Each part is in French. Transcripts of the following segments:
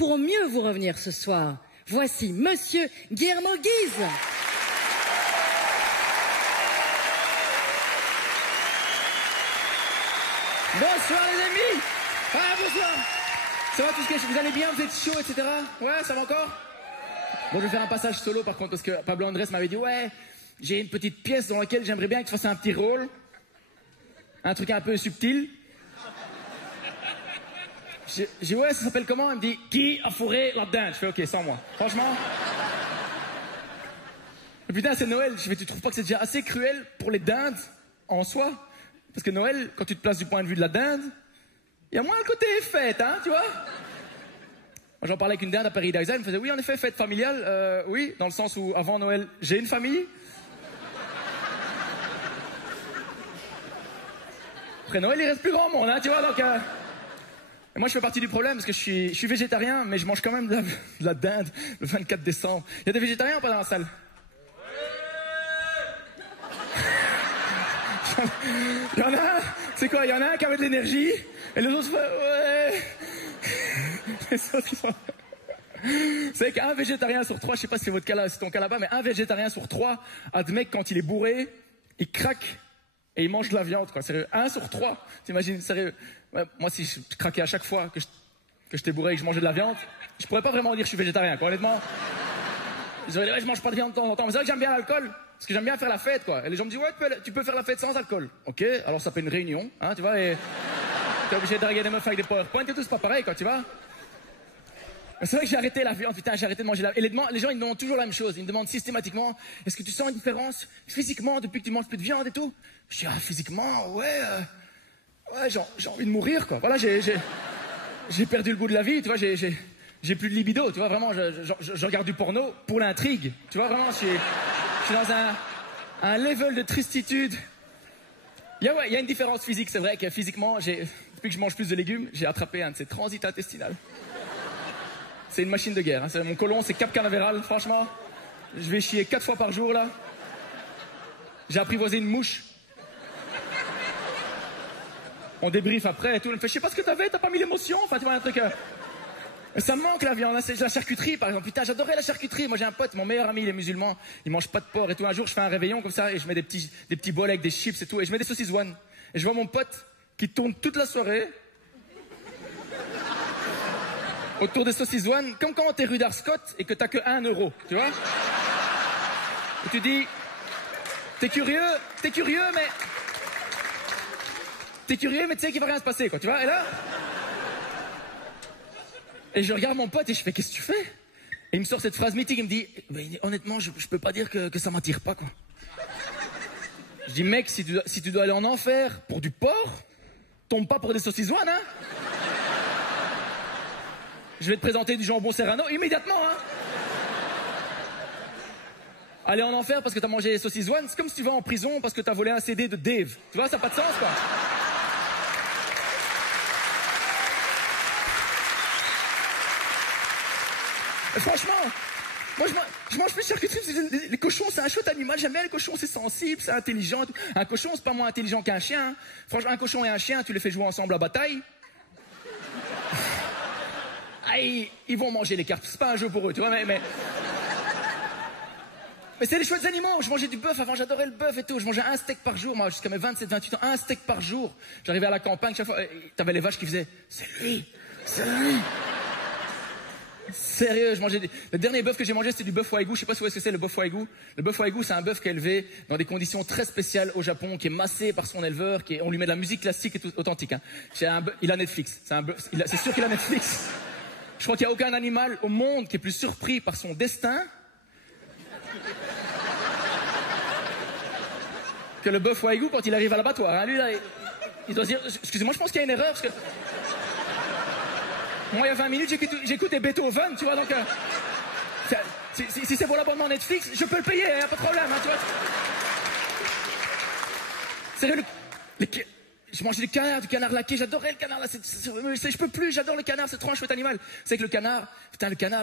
pour mieux vous revenir ce soir. Voici Monsieur Guillermo Guise. Bonsoir les amis. Ah, bonsoir. Ça va, vous allez bien, vous êtes chaud, etc. Ouais, ça va encore? Bon, je vais faire un passage solo par contre, parce que Pablo Andrés m'avait dit, ouais, j'ai une petite pièce dans laquelle j'aimerais bien que tu fasses un petit rôle. Un truc un peu subtil. J'ai dit, ouais, ça s'appelle comment? Il me dit, qui a fourré la dinde? Je fais, ok, sans moi. Franchement. Et putain, c'est Noël. Je fais, tu trouves pas que c'est déjà assez cruel pour les dindes en soi? Parce que Noël, quand tu te places du point de vue de la dinde, il y a moins le côté fête, hein, tu vois? J'en parlais avec une dinde à Paris-Daïsa, elle me faisait, oui, en effet, fête familiale, oui, dans le sens où, avant Noël, j'ai une famille. Après Noël, il reste plus grand monde, hein, tu vois, donc... Et moi, je fais partie du problème, parce que je suis végétarien, mais je mange quand même de la dinde le 24 décembre. Il y a des végétariens ou pas dans la salle? Il y en a un, c'est quoi? Il y en a un qui avait de l'énergie, et les autres font, ouais... C'est qu'un végétarien sur 3, je sais pas si c'est votre cas là, c'est ton cas là-bas, mais un végétarien sur 3 admet que quand il est bourré, il craque et il mange de la viande, quoi. Sérieux, 1 sur 3, t'imagines, sérieux. Ouais, moi, si je craquais à chaque fois que j'étais bourré et que je mangeais de la viande, je pourrais pas vraiment dire que je suis végétarien, quoi, honnêtement. Je dirais, ouais, je mange pas de viande de temps en temps, mais c'est vrai que j'aime bien l'alcool, parce que j'aime bien faire la fête, quoi. Et les gens me disent, ouais, tu peux faire la fête sans alcool. Ok, alors ça fait une réunion, hein, tu vois, et t'es obligé de draguer des meufs avec des PowerPoint et tout, c'est pas pareil, quoi, tu vois. C'est vrai que j'ai arrêté la viande, putain, j'ai arrêté de manger la viande. Et les gens, ils me demandent toujours la même chose. Ils me demandent systématiquement, est-ce que tu sens une différence physiquement depuis que tu manges plus de viande et tout? Je dis, ah, physiquement, ouais, j'ai envie de mourir, quoi. Voilà, j'ai perdu le goût de la vie, tu vois, j'ai plus de libido, tu vois, vraiment, je regarde du porno pour l'intrigue. Tu vois, vraiment, je suis dans un level de tristitude. Il y a une différence physique, c'est vrai que physiquement, depuis que je mange plus de légumes, j'ai attrapé un de ces transits intestinaux. C'est une machine de guerre, hein. Mon côlon, c'est Cap Canaveral, franchement. Je vais chier 4 fois par jour, là. J'ai apprivoisé une mouche. On débriefe après et tout. Elle me fait, je sais pas ce que t'as pas mis l'émotion. Enfin, tu vois, un truc... Ça me manque, la viande, hein. C'est la charcuterie, par exemple. Putain, j'adorais la charcuterie. Moi, j'ai un pote, mon meilleur ami, il est musulman. Il mange pas de porc et tout. Un jour, je fais un réveillon comme ça et je mets des petits bols avec des chips et tout. Et je mets des saucisses one. Et je vois mon pote qui tourne toute la soirée autour des saucisses one, comme quand t'es rue d'Arscott et que t'as que 1 euro, tu vois. Et tu dis, t'es curieux, mais tu sais qu'il va rien se passer, quoi, tu vois. Et là, et je regarde mon pote et je fais, qu'est-ce que tu fais? Et il me sort cette phrase mythique, il me dit, honnêtement, je peux pas dire que ça m'attire pas, quoi. Je dis, mec, si tu dois aller en enfer pour du porc, tombe pas pour des saucisses one, hein. Je vais te présenter du jambon serrano immédiatement, hein. Aller en enfer parce que t'as mangé les saucisses one, c'est comme si tu vas en prison parce que t'as volé un CD de Dave. Tu vois, ça n'a pas de sens, quoi. Et franchement, moi je mange plus de charcuterie parce que les cochons, c'est un chouette animal. J'aime bien les cochons, c'est sensible, c'est intelligent. Un cochon, c'est pas moins intelligent qu'un chien, hein. Franchement, un cochon et un chien, tu les fais jouer ensemble à bataille. Ah, ils vont manger les cartes, c'est pas un jeu pour eux, tu vois, mais c'est des chouettes animaux. Je mangeais du bœuf avant, j'adorais le bœuf et tout. Je mangeais un steak par jour, moi, jusqu'à mes 27, 28 ans, un steak par jour. J'arrivais à la campagne, chaque fois, t'avais les vaches qui faisaient, c'est lui. Sérieux, je mangeais le dernier bœuf que j'ai mangé, c'était du bœuf wagyu. Je sais pas si vous voyez ce que c'est, le bœuf wagyu. Le bœuf wagyu, c'est un bœuf qui est élevé dans des conditions très spéciales au Japon, qui est massé par son éleveur, on lui met de la musique classique et tout, authentique, hein. Il a Netflix. C'est sûr qu'il a Netflix. Je crois qu'il n'y a aucun animal au monde qui est plus surpris par son destin que le bœuf wagyu quand il arrive à l'abattoir, hein. Lui, là, il doit se dire, excusez-moi, je pense qu'il y a une erreur, parce que moi, il y a 20 minutes, j'écoute des Beethoven, tu vois, donc... si c'est pour l'abonnement Netflix, je peux le payer, hein, pas de problème, hein, tu vois. Sérieux, je mangeais du canard laqué, j'adorais le canard, là, je peux plus, j'adore le canard, c'est trop un chouette animal. C'est que le canard,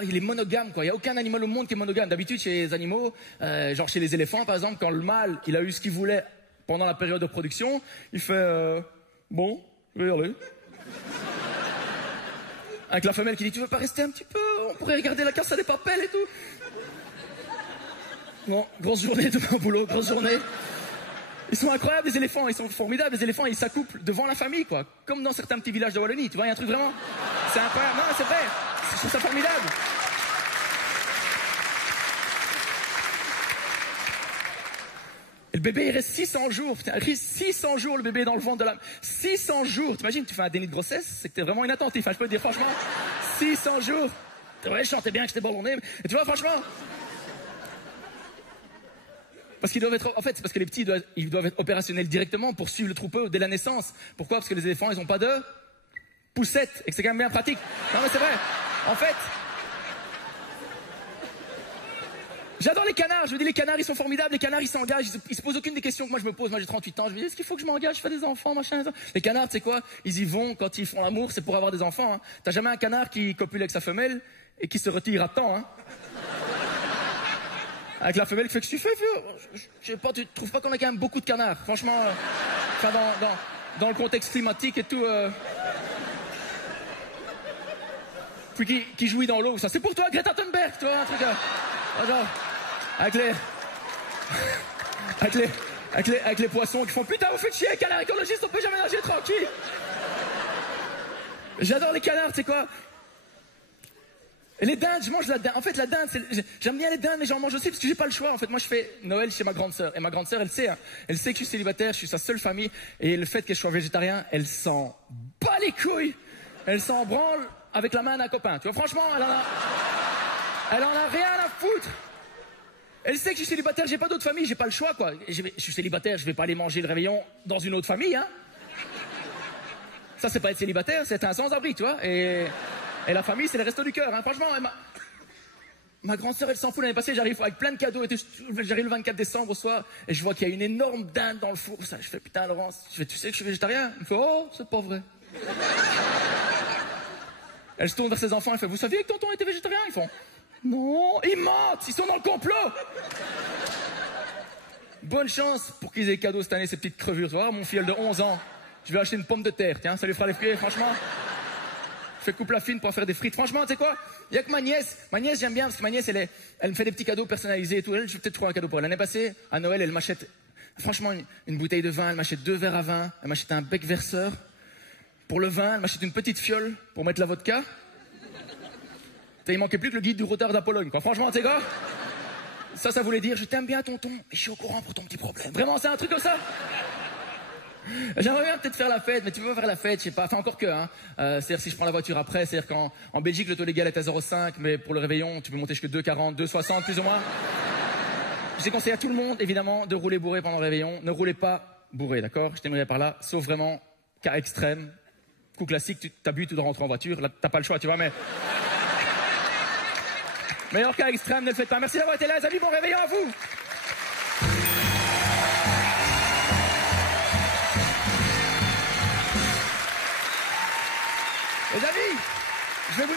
il est monogame, quoi. Il y a aucun animal au monde qui est monogame. D'habitude, chez les animaux, genre chez les éléphants, par exemple, quand le mâle, il a eu ce qu'il voulait pendant la période de production, il fait, bon, je vais y aller. avec la femelle qui dit, tu veux pas rester un petit peu? On pourrait regarder la Casa de Papel et tout. Bon, grosse journée demain au boulot, grosse journée. Ils sont incroyables, les éléphants, ils sont formidables, les éléphants, ils s'accouplent devant la famille, quoi. Comme dans certains petits villages de Wallonie, tu vois, il y a un truc vraiment... C'est incroyable, non, c'est vrai, je trouve ça formidable. Et le bébé, il reste 600 jours, putain, il reste 600 jours, le bébé dans le ventre de la... 600 jours, t'imagines, tu fais un déni de grossesse, c'est que t'es vraiment inattentif, hein, je peux te dire, franchement, 600 jours. Ouais, je chantais bien que j'étais ballonné, mais tu vois, franchement... Parce qu'ils doivent être, en fait, c'est parce que les petits ils doivent être opérationnels directement pour suivre le troupeau dès la naissance. Pourquoi? Parce que les éléphants, ils n'ont pas de poussette et que c'est quand même bien pratique. Non mais c'est vrai. En fait, j'adore les canards. Je vous dis, les canards, ils sont formidables. Les canards, ils s'engagent. Ils se posent aucune des questions que moi je me pose. Moi, j'ai 38 ans. Je me dis, est-ce qu'il faut que je m'engage? Je fais des enfants, machin. Les canards, tu sais quoi? Ils y vont quand ils font l'amour, c'est pour avoir des enfants. Hein. T'as jamais un canard qui copule avec sa femelle et qui se retire à temps. Hein. Avec la femelle qui fait que tu fais, vieux. Je sais pas, tu trouves pas qu'on a quand même beaucoup de canards, franchement, enfin dans le contexte climatique et tout. Puis qui jouit dans l'eau, ça. C'est pour toi, Greta Thunberg, tu vois, un truc. Genre, avec les poissons qui font putain, vous faites chier, canard écologiste, on peut jamais nager tranquille. J'adore les canards, tu sais quoi. Et les dindes, je mange la dinde. En fait, la dinde, j'aime bien les dindes, mais j'en mange aussi parce que j'ai pas le choix. En fait, moi, je fais Noël chez ma grande sœur. Et ma grande sœur, elle sait, hein. Elle sait que je suis célibataire, je suis sa seule famille. Et le fait que je sois végétarien, elle s'en bat les couilles. Elle s'en branle avec la main d'un copain. Tu vois, franchement, elle en a rien à foutre. Elle sait que je suis célibataire, j'ai pas d'autre famille, j'ai pas le choix, quoi. Je suis célibataire, je vais pas aller manger le réveillon dans une autre famille, hein. Ça, c'est pas être célibataire, c'est un sans-abri, tu vois. Et la famille, c'est le resto du cœur, hein. Franchement, ma grande sœur, elle s'en fout. L'année passée, j'arrive avec plein de cadeaux. J'arrive le 24 décembre au soir et je vois qu'il y a une énorme dinde dans le four. Ça, je fais, putain, Laurence, tu sais que je suis végétarien? Elle me fait, oh, c'est pas vrai. Elle se tourne vers ses enfants, elle fait, vous saviez que tonton était végétarien? Ils font, non, ils mentent, ils sont dans le complot. Bonne chance pour qu'ils aient des cadeaux cette année, ces petites crevures. Tu vois, mon filleul de 11 ans, je vais acheter une pomme de terre, tiens, ça lui fera les pieds, franchement. Je fais coupe la fine pour faire des frites. Franchement, tu sais quoi? Il y a que ma nièce, j'aime bien parce que ma nièce, elle me fait des petits cadeaux personnalisés et tout. Elle, je vais peut-être trouver un cadeau pour elle. L'année passée, à Noël, elle m'achète, franchement, une bouteille de vin, elle m'achète 2 verres à vin, elle m'achète un bec verseur. Pour le vin, elle m'achète une petite fiole pour mettre la vodka. Il manquait plus que le guide du retard d'Apologne, quoi. Franchement, tu sais quoi? Ça voulait dire, je t'aime bien, tonton, mais je suis au courant pour ton petit problème. Vraiment, c'est un truc comme ça? J'aimerais bien peut-être faire la fête, mais tu peux faire la fête, je sais pas, enfin encore que, hein. C'est-à-dire si je prends la voiture après, c'est-à-dire qu'en Belgique, le taux légal est à 0,5, mais pour le réveillon, tu peux monter jusqu'à 2,40, 2,60 plus ou moins. Je déconseille à tout le monde, évidemment, de rouler bourré pendant le réveillon. Ne roulez pas bourré, d'accord? Je t'aimerais par là, sauf vraiment cas extrême. Coup classique, tu t'as bu, tu dois rentrer en voiture, là t'as pas le choix, tu vois, mais... Meilleur cas extrême, ne le faites pas. Merci d'avoir été là, les amis, bon réveillon à vous! Les amis, je vais vous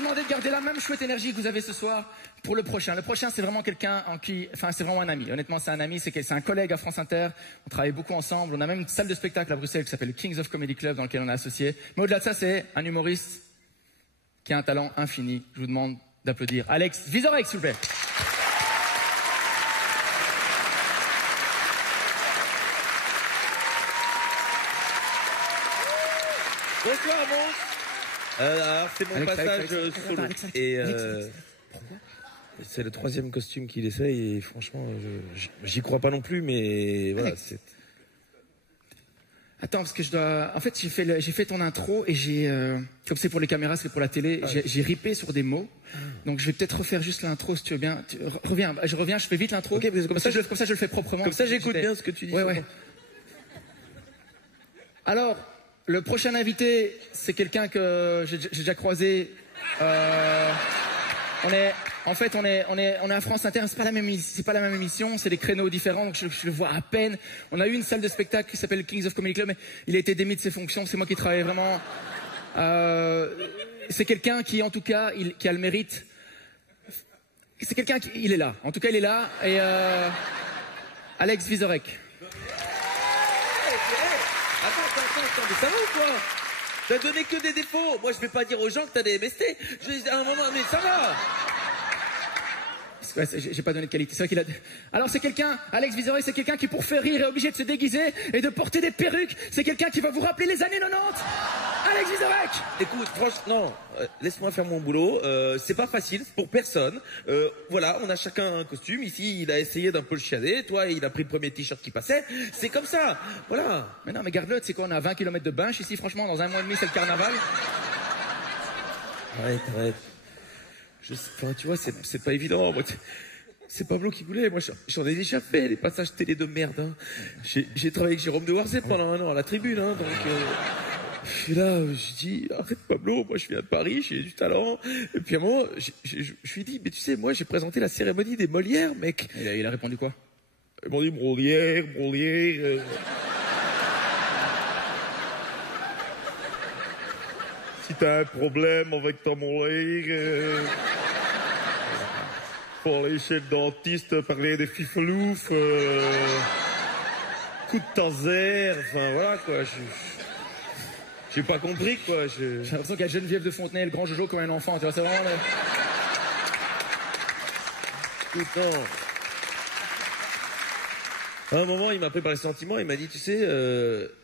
demander de garder la même chouette énergie que vous avez ce soir pour le prochain. Le prochain, c'est vraiment quelqu'un c'est vraiment un ami. Honnêtement, c'est un ami, c'est un collègue à France Inter. On travaille beaucoup ensemble. On a même une salle de spectacle à Bruxelles qui s'appelle le Kings of Comedy Club dans lequel on est associé. Mais au-delà de ça, c'est un humoriste qui a un talent infini. Je vous demande d'applaudir Alex Vizorek, s'il vous plaît. Bonsoir, bon. Alors, c'est mon passage solo. Et c'est le 3e costume qu'il essaye et franchement, j'y crois pas non plus, mais voilà. Attends, parce que je dois... En fait, j'ai fait ton intro et comme c'est pour les caméras, c'est pour la télé, j'ai ripé sur des mots. Donc je vais peut-être refaire juste l'intro si tu veux bien. Reviens, je fais vite l'intro. Okay, comme ça, je le fais proprement. Comme ça, j'écoute bien ce que tu dis. Ouais. Alors, le prochain invité, c'est quelqu'un que j'ai déjà croisé. On est à France Inter, c'est pas la même émission, c'est des créneaux différents, donc je le vois à peine. On a eu une salle de spectacle qui s'appelle Kings of Comedy Club, mais il a été démis de ses fonctions, c'est moi qui travaille vraiment. C'est quelqu'un qui, en tout cas, qui a le mérite. C'est quelqu'un il est là. En tout cas, il est là. Et Alex Vizorek. Attends, mais ça va ou quoi? T'as donné que des défauts. Moi, je vais pas dire aux gens que t'as des MST. À un moment, mais ça va. Ouais, j'ai pas donné de qualité. C'est vrai qu'il a. Alors c'est quelqu'un, Alex Vizorek, c'est quelqu'un qui pour faire rire est obligé de se déguiser et de porter des perruques. C'est quelqu'un qui va vous rappeler les années 90. Alex Vizorek. Écoute, franchement, laisse-moi faire mon boulot. C'est pas facile pour personne. Voilà, on a chacun un costume. Ici, il a essayé d'un peu le chiader. Toi, il a pris le premier t-shirt qui passait. C'est comme ça. Voilà. Mais non, mais garde-le, tu sais quoi, on a 20 km de Binche ici, franchement, dans un mois et demi, c'est le carnaval. Arrête. Enfin, tu vois, c'est pas évident. Moi, c'est Pablo qui voulait. Moi, j'en ai déjà fait des passages télé de merde. Hein. J'ai travaillé avec Jérôme de Warzé pendant un an à la tribune. Hein, donc, je suis là, je dis, arrête Pablo, moi je viens de Paris, j'ai du talent. Et puis à un moment, je lui ai dit, mais tu sais, moi j'ai présenté la cérémonie des Molières, mec. Il a répondu quoi? Ils m'ont dit Molière. Si t'as un problème avec ta molaire, faut aller chez le dentiste, parler des fifelouf, coup de taser, enfin voilà quoi. J'ai pas compris quoi. J'ai l'impression qu'il y a Geneviève de Fontenay et le grand Jojo comme un enfant. Tu vois, c'est vraiment. Écoute, non. À un moment, il m'a pris par les sentiments, il m'a dit, tu sais,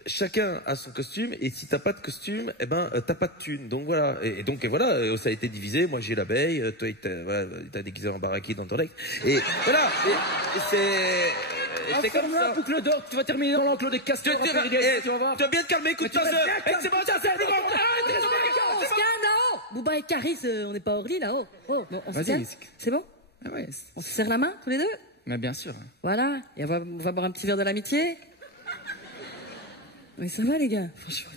chacun a son costume, et si t'as pas de costume, eh ben, t'as pas de thune. Donc voilà. Et donc voilà, ça a été divisé. Moi, j'ai l'abeille, toi, t'as déguisé en baraki dans ton leg. Et voilà. Et c'est comme ça. Boucle d'or, tu vas terminer dans l'enclos des castors. Tu vas voir. Tu vas bien te calmer, écoute, c'est bon, Non, Bouba et Caris, on n'est pas hors lit là. Oh, bon, on se calme. C'est bon? Ah ouais. On se serre la main tous les deux? Mais bien sûr. Voilà, et on va boire un petit verre de l'amitié. Mais ça va les gars, franchement.